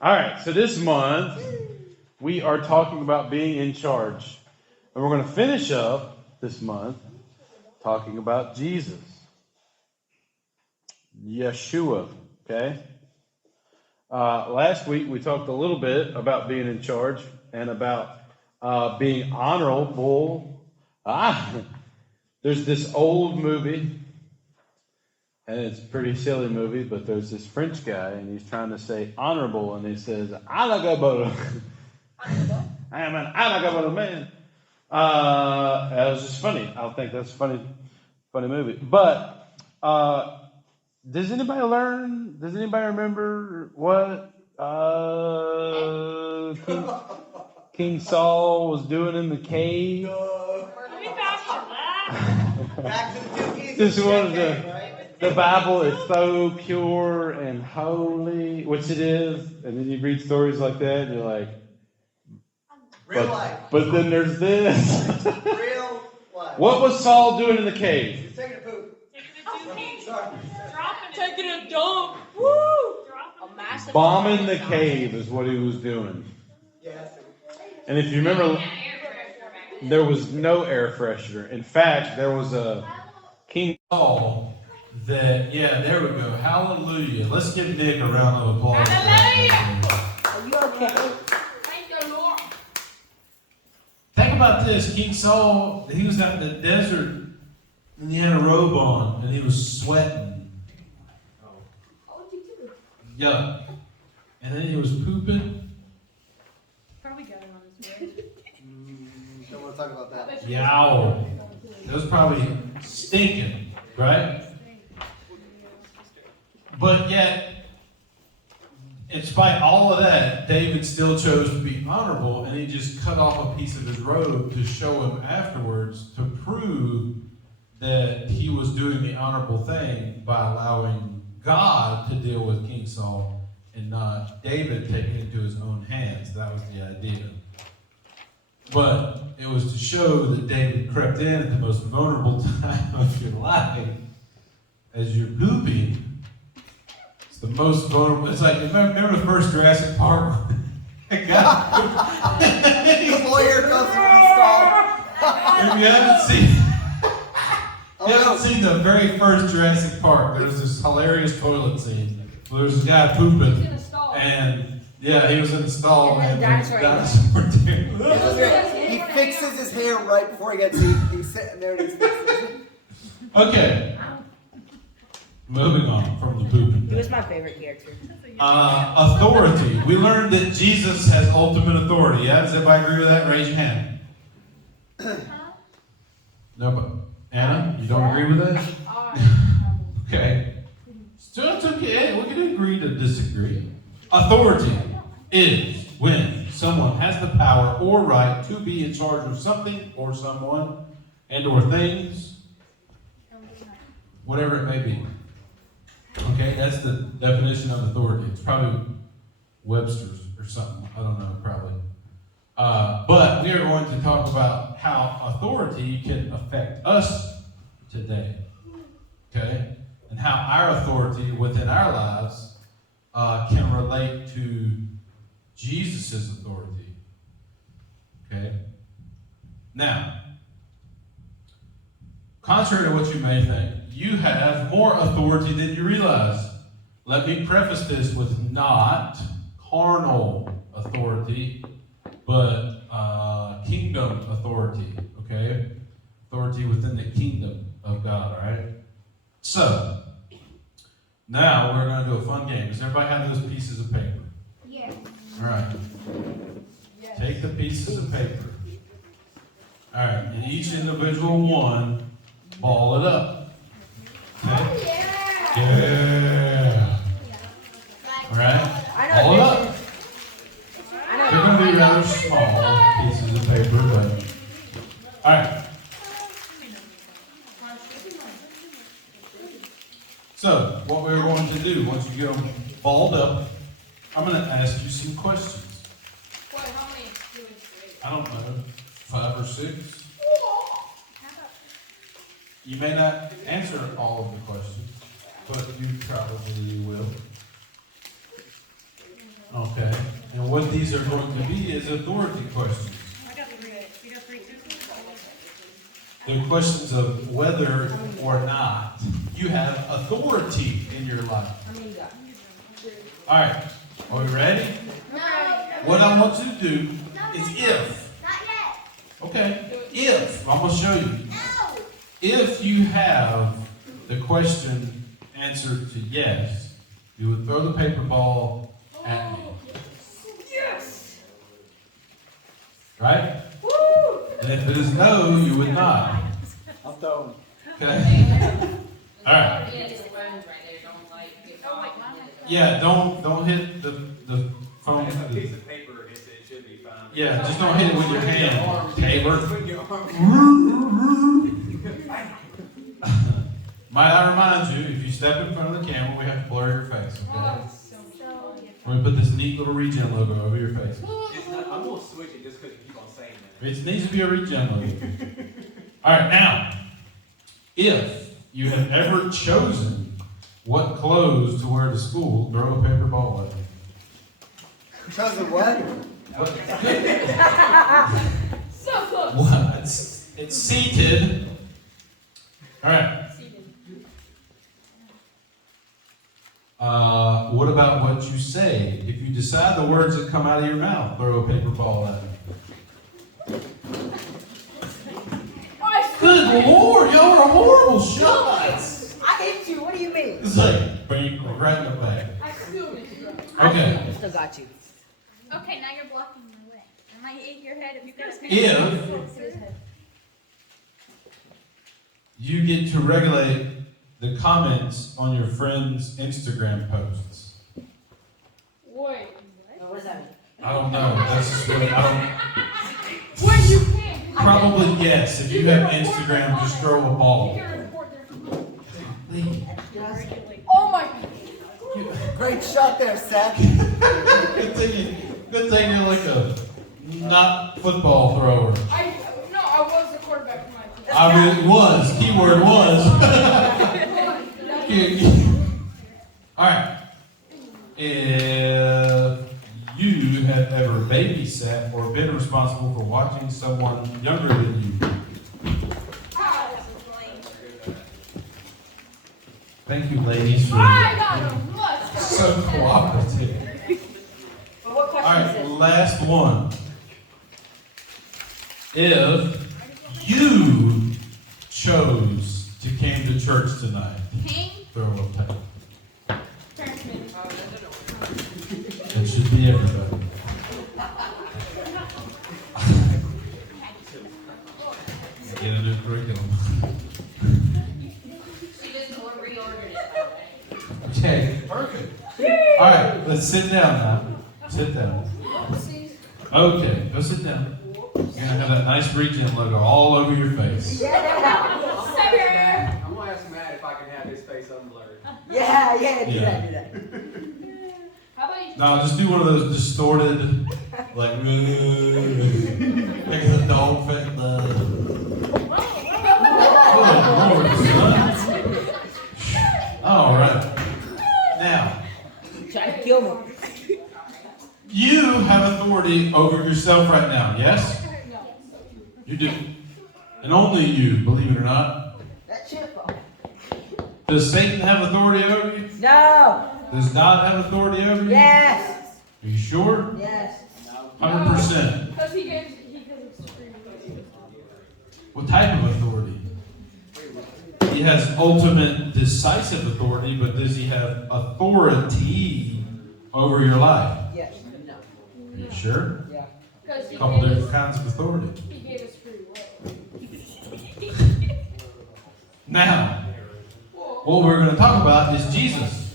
All right, so this month we are talking about being in charge. And we're going to finish up this month talking about Jesus. Yeshua, okay? Last week we talked a little bit about being in charge and about being honorable. There's this old movie, and it's a pretty silly movie, but there's this French guy, and he's trying to say honorable, and he says, "Alagabolo." I am an alagabolo man. That was just funny. I think that's a funny movie. But does anybody remember what King Saul was doing in the cave? Back to the 2 keys. Just wanted to. The Bible is so pure and holy, which it is, and then you read stories like that, and you're like, Real life. But then there's this. Real life. What was Saul doing in the cave? He's taking a poop. Taking a dump. Woo! Bombing the cave is what he was doing. Yes. And if you remember, there was no air freshener. In fact, there was a King Saul that, there we go. Hallelujah. Let's give Nick a round of applause. Hallelujah. Are you okay? Thank you, Lord. Think about this. King Saul, he was out in the desert and he had a robe on and he was sweating. Yuck. And then he was pooping. Probably got it on his way. Don't want to talk about that. Yow. It was probably stinking, right? But yet, in spite of all of that, David still chose to be honorable, and he just cut off a piece of his robe to show him afterwards to prove that he was doing the honorable thing by allowing God to deal with King Saul and not David taking it into his own hands. That was the idea. But it was to show that David crept in at the most vulnerable time of your life as you're pooping. It's the most vulnerable. It's like, remember the first Jurassic Park? The lawyer comes to install. If you haven't seen the very first Jurassic Park, there's this hilarious toilet scene where there's a guy pooping, and he was in the stall, and the dinosaur He fixes his hair right before he gets eaten. He's sitting there and he's fixing it. Okay. Moving on from the pooping. He was my favorite character. Authority. We learned that Jesus has ultimate authority. Yeah? Does everybody agree with that? Raise your hand. Nobody. Anna, you don't agree with that? Okay. So it's okay. We can agree to disagree. Authority is when someone has the power or right to be in charge of something or someone and or things, whatever it may be. Okay, that's the definition of authority. It's probably Webster's or something. I don't know, probably. But we are going to talk about how authority can affect us today. Okay? And how our authority within our lives can relate to Jesus' authority. Okay? Now, contrary to what you may think, you have more authority than you realize. Let me preface this with not carnal authority, but kingdom authority, okay? Authority within the kingdom of God, all right? So, now we're going to do a fun game. Does everybody have those pieces of paper? Yes. All right. Yes. Take the pieces of paper. All right, and each individual one, ball it up. Okay? Yeah. All right. Ball it up. They're going to be rather small pieces of paper, but all right. So, what we're going to do, once you get them balled up, I'm going to ask you some questions. What, how many do we do? I don't know, 5 or 6. You may not answer all of the questions, but you probably will. Okay. And what these are going to be is authority questions. I got three. You got three too? They're questions of whether or not you have authority in your life. All right. Are we ready? No. What I want you to do is if. Not yet. Okay. If. I'm going to show you. No. If you have the question answered to yes, you would throw the paper ball at me. Yes. Right? Woo! And if it is no, you would not. I'm throwing. Okay? All right. Oh, wait, Yeah, don't hit the phone. If a piece of paper hits it, it should be fine. Yeah, just don't hit it with your hand, Tabor. Put your arm. Might I remind you, if you step in front of the camera, we have to blur your face, okay? Oh, so much. We're going to put this neat little reGen logo over your face. It's not, I'm gonna switch it just because you keep on saying that. It needs to be a reGen logo. All right, now, if you have ever chosen what clothes to wear to school, throw a paper ball at me. Chosen what? So close. What? It's seated. All right. What about what you say? If you decide the words that come out of your mouth, throw a paper ball at me. Good Lord, y'all are horrible shots. I hit you. What do you mean? It's like, bang, right in the back. I still missed it. Okay. I still got you. Okay, now you're blocking my way. I might hit your head if you guys If you get to regulate the comments on your friends' Instagram posts. Wait. What does that mean? I don't know. That's just what I Wait, you can. don't. Probably yes. If you have Instagram, just throw a You ball. can report their Good Oh my God. Great shot there, Seth. good thing you're like a not football thrower. I was the quarterback for my team. I mean, was. Keyword was. All right. If you have ever babysat or been responsible for watching someone younger than you. Thank you, ladies, for I got him. Let's go. so cooperative. Well, what All question right, is this? last one. If you chose to came to church tonight, King. throw a paper. Transmitting. It should be everybody. Get a new curriculum. Okay, perfect. All right, let's sit down now. Sit down. Okay, go sit down. You're gonna have that nice reGen logo all over your face. Yeah. I'm gonna ask Matt if I can have his face unblurred. Yeah, do Yeah. that. How about you? No, just do one of those distorted, like, like a dog face. All right. Now, Try to kill me. you have authority over yourself right now, yes? No. You do. And only you, believe it or not. That's your fault. Does Satan have authority over you? No. Does God have authority over you? Yes. Are you sure? Yes. 100%. Because he gives supreme authority. What type of authority? He has ultimate decisive authority, but does he have authority over your life? Yes. No. Are you sure? Yeah. Because he A couple gave different us, kinds of authority. he gave us free will. Now, what we're going to talk about is Jesus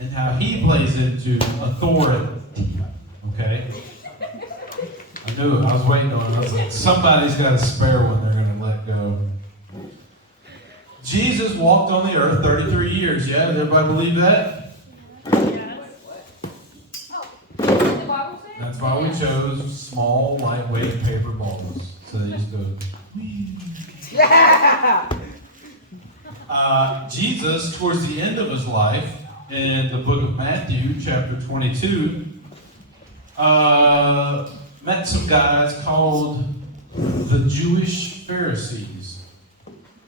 and how he plays into authority. Okay? I knew it. I was waiting on it. I was like, somebody's got a spare one they're going to let go. Jesus walked on the earth 33 years. Yeah? Does everybody believe that? What does the Bible say? That's why we chose small, lightweight paper balls. So they just go. Yeah. Jesus, towards the end of his life, in the book of Matthew, chapter 22, met some guys called the Jewish Pharisees.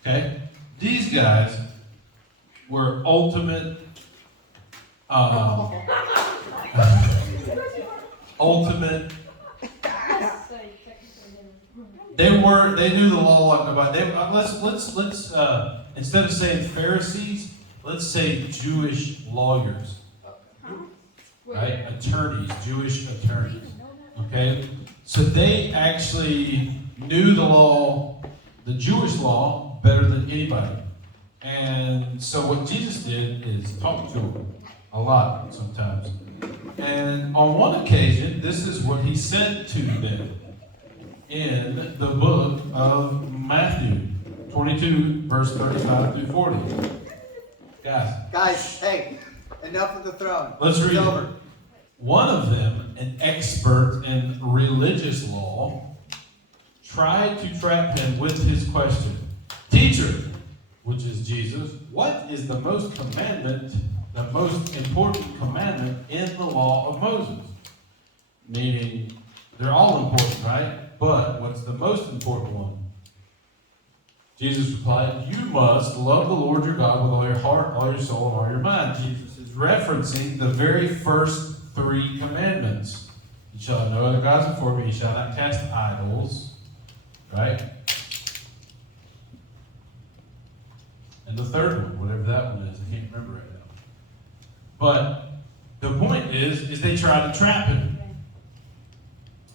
Okay? These guys were ultimate, ultimate. They knew the law like nobody. Let's instead of saying Pharisees, let's say Jewish lawyers. Right? Attorneys, Jewish attorneys. Okay? So they actually knew the law, the Jewish law, better than anybody. And so what Jesus did is talk to them a lot sometimes. And on one occasion, this is what he said to them in the book of Matthew 22, verse 35 through 40. Guys, hey, enough of the throne. Let's read It's it. over. One of them, an expert in religious law, tried to trap him with his question. Teacher, which is Jesus, what is the most important commandment in the law of Moses? Meaning, they're all important, right? But what's the most important one? Jesus replied, you must love the Lord your God with all your heart, all your soul, and all your mind. Jesus is referencing the very first 3 commandments. You shall have no other gods before me. You shall not cast idols. Right? And the third one, whatever that one is, I can't remember right now. But the point is they tried to trap him.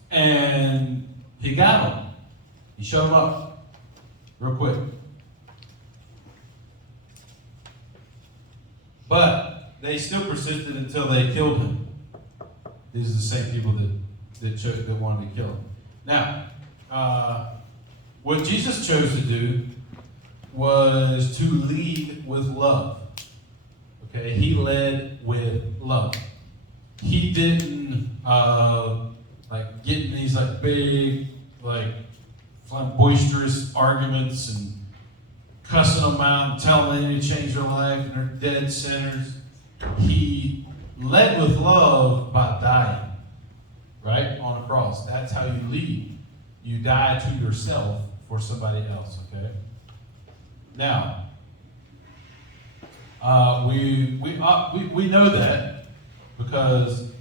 And he got him. He shut him up real quick. But they still persisted until they killed him. These are the same people that wanted to kill him. Now, what Jesus chose to do was to lead with love. Okay, he led with love. He didn't get in these big, boisterous arguments and cussing them out and telling them to change their life and they're dead sinners. He led with love by dying, right, on a cross. That's how you lead. You die to yourself for somebody else, okay? Now, we know that because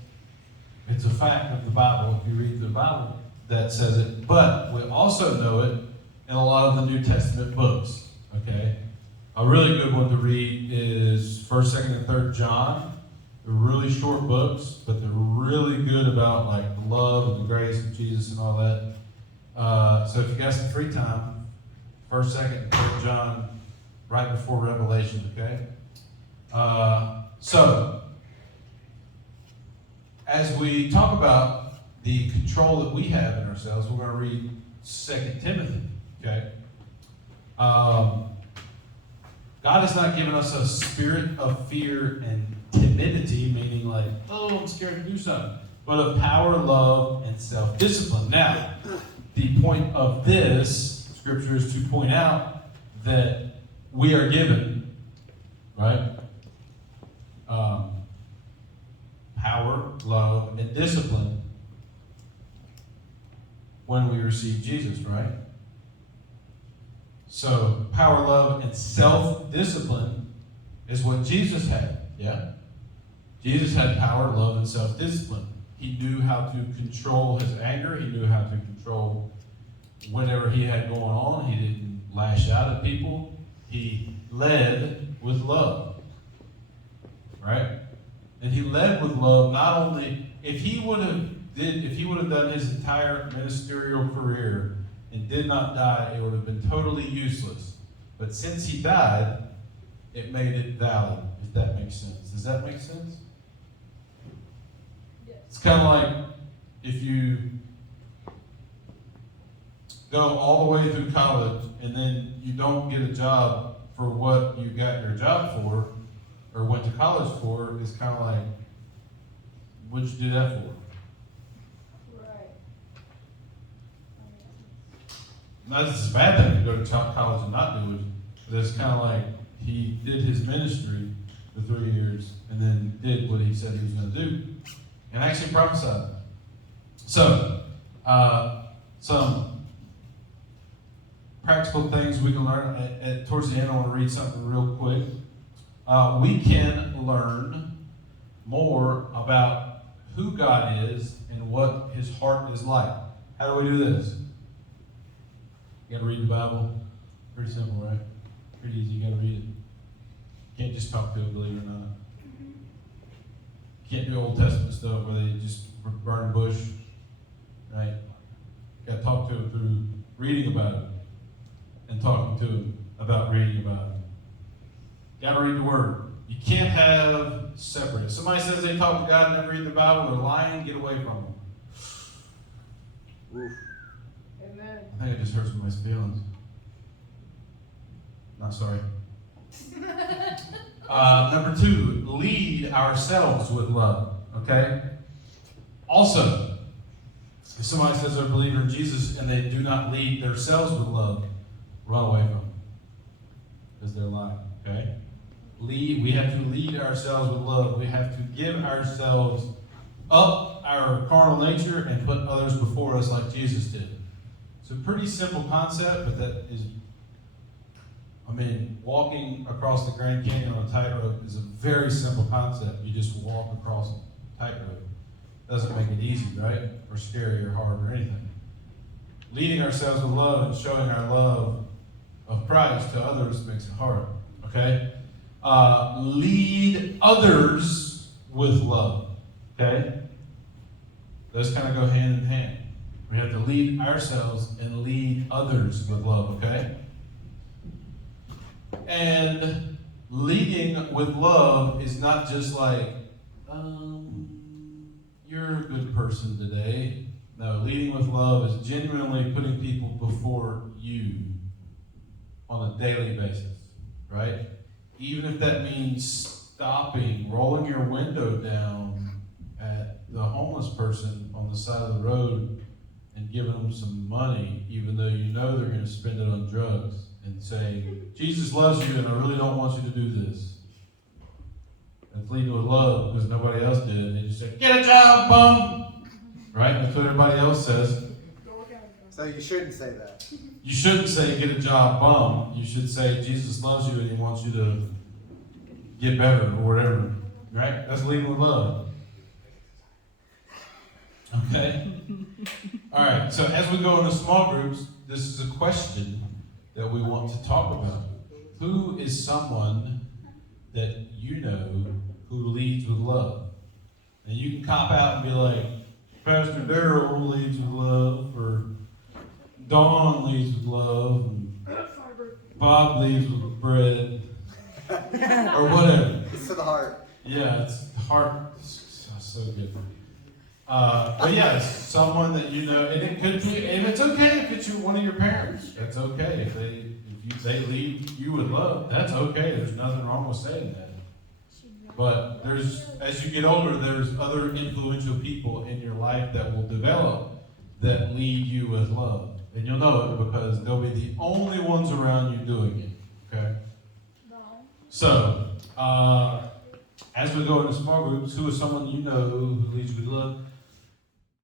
it's a fact of the Bible. If you read the Bible, that says it. But we also know it in a lot of the New Testament books, okay? A really good one to read is 1st, 2nd, and 3rd John. They're really short books, but they're really good about the love and the grace of Jesus and all that. So if you got some free time, 1st, 2nd, and 3rd John, right before Revelation, okay? So, as we talk about the control that we have in ourselves, we're going to read 2 Timothy, okay? God has not given us a spirit of fear and timidity, meaning I'm scared to do something, but of power, love, and self-discipline. Now, the point of this scripture is to point out that we are given, right? Power, love, and discipline when we receive Jesus, right? So, power, love, and self-discipline is what Jesus had, yeah? Jesus had power, love, and self-discipline. He knew how to control his anger. He knew how to control whatever he had going on. He didn't lash out at people. He led with love, right? And he led with love. Not only if he would have done his entire ministerial career and did not die, it would have been totally useless. But since he died, it made it valid. If that makes sense. Does that make sense? Yes. It's kind of like if you go all the way through college and then you don't get a job for what you got your job for or went to college for, it's kind of like, what'd you do that for? Right. Not that it's a bad thing to go to top college and not do it, but it's kind of like he did his ministry for 3 years and then did what he said he was going to do and actually prophesied. So, some practical things we can learn. Towards the end, I want to read something real quick. We can learn more about who God is and what His heart is like. How do we do this? You got to read the Bible. Pretty simple, right? Pretty easy. You got to read it. You can't just talk to it, believe it or not. You can't do Old Testament stuff where they just burn a bush, right? You got to talk to it through reading about it and talking to it about reading about it. You got to read the Word. You can't have separate. If somebody says they talk to God and never read the Bible, they're lying. Get away from them. Amen. I think I just hurt somebody's feelings. Not sorry. Number 2, lead ourselves with love. Okay? Also, if somebody says they're a believer in Jesus and they do not lead themselves with love, run away from them. Because they're lying. Okay? We have to lead ourselves with love. We have to give ourselves up, our carnal nature, and put others before us like Jesus did. It's a pretty simple concept, but that is, walking across the Grand Canyon on a tightrope is a very simple concept. You just walk across a tightrope. Doesn't make it easy, right? Or scary or hard or anything. Leading ourselves with love and showing our love of Christ to others makes it hard. Okay? Lead others with love. Okay? Those kind of go hand in hand. We have to lead ourselves and lead others with love, okay? And leading with love is not just like, you're a good person today. No, leading with love is genuinely putting people before you on a daily basis, right? Even if that means stopping, rolling your window down at the homeless person on the side of the road and giving them some money, even though you know they're going to spend it on drugs, and say, Jesus loves you and I really don't want you to do this. And it's leading with love because nobody else did. And they just say, get a job, bum! Right? That's what everybody else says. So you shouldn't say that. You shouldn't say, get a job, bum. You should say, Jesus loves you and He wants you to get better or whatever. Right? That's leading with love. Okay? All right, so as we go into small groups, this is a question that we want to talk about. Who is someone that you know who leads with love? And you can cop out and be like, Pastor Darrell leads with love, or Dawn leads with love, and Bob leads with bread, or whatever. It's to the heart. Yeah, it's hard. It's so good. But yeah, it's someone that you know, and it could be, and it's okay if it's one of your parents. That's okay if they lead you with love. That's okay. There's nothing wrong with saying that. But as you get older, there's other influential people in your life that will develop that lead you with love, and you'll know it because they'll be the only ones around you doing it. Okay. So, as we go into small groups, who is someone you know who leads with love?